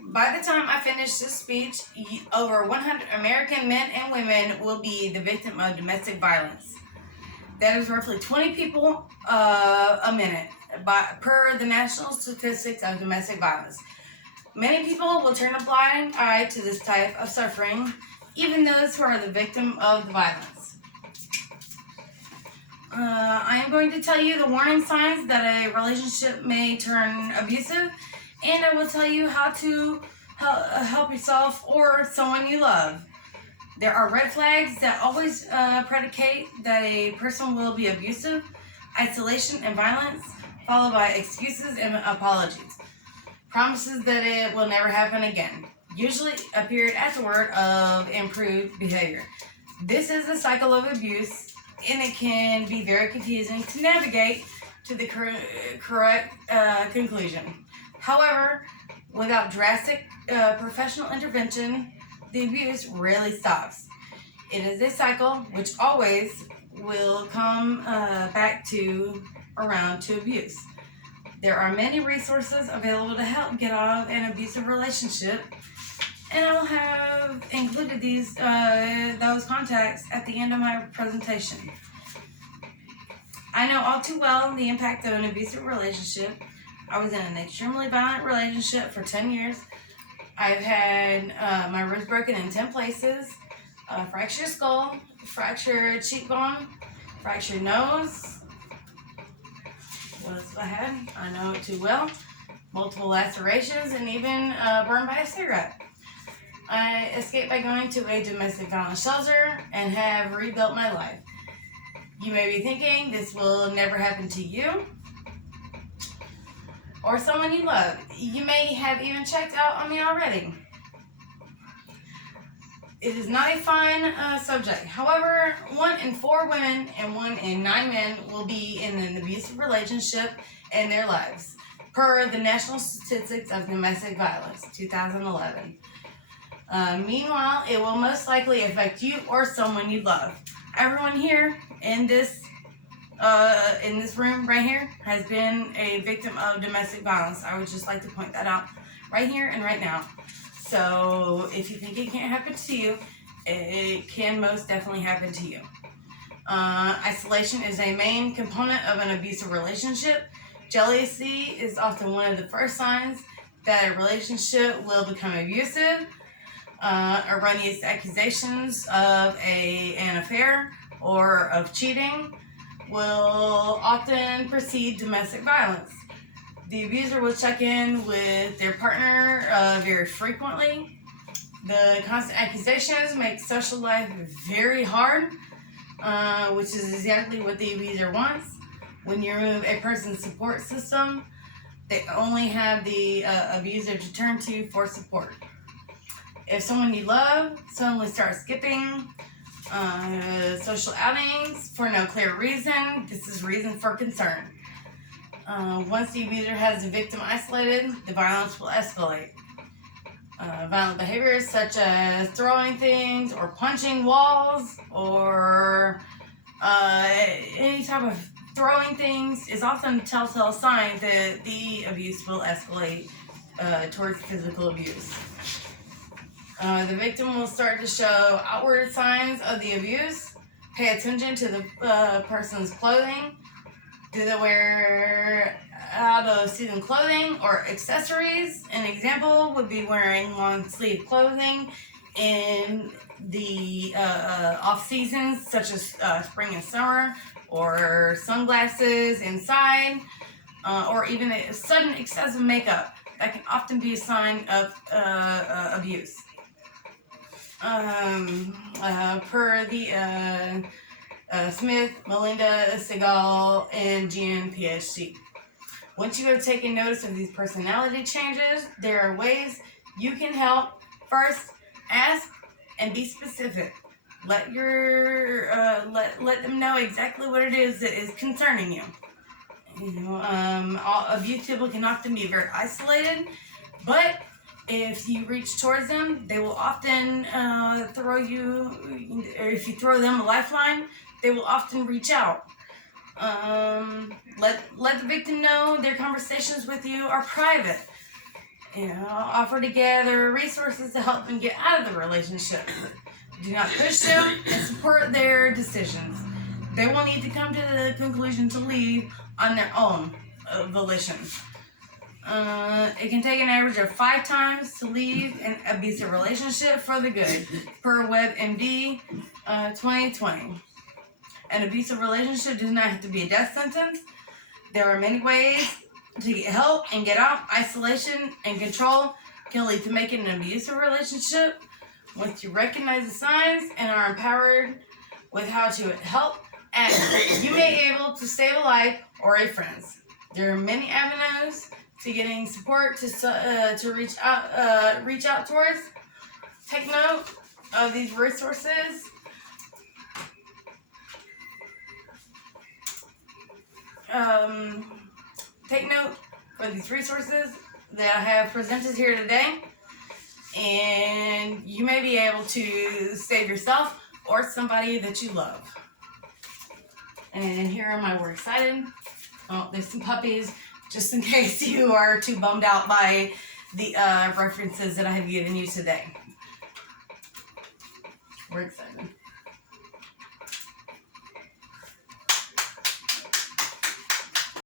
By the time I finish this speech, over 100 American men and women will be the victim of domestic violence. That is roughly 20 people a minute per the national statistics of domestic violence. Many people will turn a blind eye to this type of suffering, even those who are the victim of the violence. I am going to tell you the warning signs that a relationship may turn abusive, and I will tell you how to help yourself or someone you love. There are red flags that always predicate that a person will be abusive: isolation and violence, followed by excuses and apologies. Promises that it will never happen again, usually a period afterward of improved behavior. This is a cycle of abuse, and it can be very confusing to navigate to the correct conclusion. However, without drastic professional intervention, the abuse rarely stops. It is a cycle which always will come back around to abuse. There are many resources available to help get out of an abusive relationship, and I will have included those contacts at the end of my presentation. I know all too well the impact of an abusive relationship. I was in an extremely violent relationship for 10 years. I've had my ribs broken in 10 places, fractured skull, fractured cheekbone, fractured nose. What else I had? I know it too well. Multiple lacerations, and even burned by a cigarette. I escaped by going to a domestic violence shelter and have rebuilt my life. You may be thinking this will never happen to you or someone you love. You may have even checked out on me already. It is not a fun subject. However, 1 in 4 women and 1 in 9 men will be in an abusive relationship in their lives, per the National Statistics of Domestic Violence, 2011. Meanwhile, it will most likely affect you or someone you love. Everyone here in this room right here has been a victim of domestic violence. I would just like to point that out right here and right now. So if you think it can't happen to you, it can most definitely happen to you. Isolation is a main component of an abusive relationship. Jealousy is often one of the first signs that a relationship will become abusive. Erroneous accusations of an affair or of cheating will often precede domestic violence. The abuser will check in with their partner very frequently. The constant accusations make social life very hard, which is exactly what the abuser wants. When you remove a person's support system, they only have the abuser to turn to for support. If someone you love suddenly starts skipping social outings for no clear reason, this is reason for concern. Once the abuser has the victim isolated, the violence will escalate. Violent behaviors such as throwing things or punching walls or any type of throwing things is often a telltale sign that the abuse will escalate towards physical abuse. The victim will start to show outward signs of the abuse. Pay attention to the person's clothing. Do they wear out of season clothing or accessories? An example would be wearing long sleeve clothing in the off seasons, such as spring and summer, or sunglasses inside, or even a sudden excessive makeup. That can often be a sign of abuse. Per the Smith, Melinda, Segal, and Gian, PhD. Once you have taken notice of these personality changes, there are ways you can help. First, ask and be specific. Let let them know exactly what it is that is concerning you. Abuse people can often be very isolated, but if you reach towards them, they will often throw you, or if you throw them a lifeline, they will often reach out. Let the victim know their conversations with you are private. offer together resources to help them get out of the relationship. Do not push them and support their decisions. They will need to come to the conclusion to leave on their own volition. It can take an average of 5 times to leave an abusive relationship for the good, per WebMD 2020. An abusive relationship does not have to be a death sentence. There are many ways to get help and get out. Isolation and control can lead to making an abusive relationship. Once you recognize the signs and are empowered with how to help, you may be able to save a life or a friend's. There are many avenues to getting support to reach out towards. Take note of these resources. Take note of these resources that I have presented here today, and you may be able to save yourself or somebody that you love. And here am I, we're excited. Oh, there's some puppies, just in case you are too bummed out by the references that I have given you today. We're excited.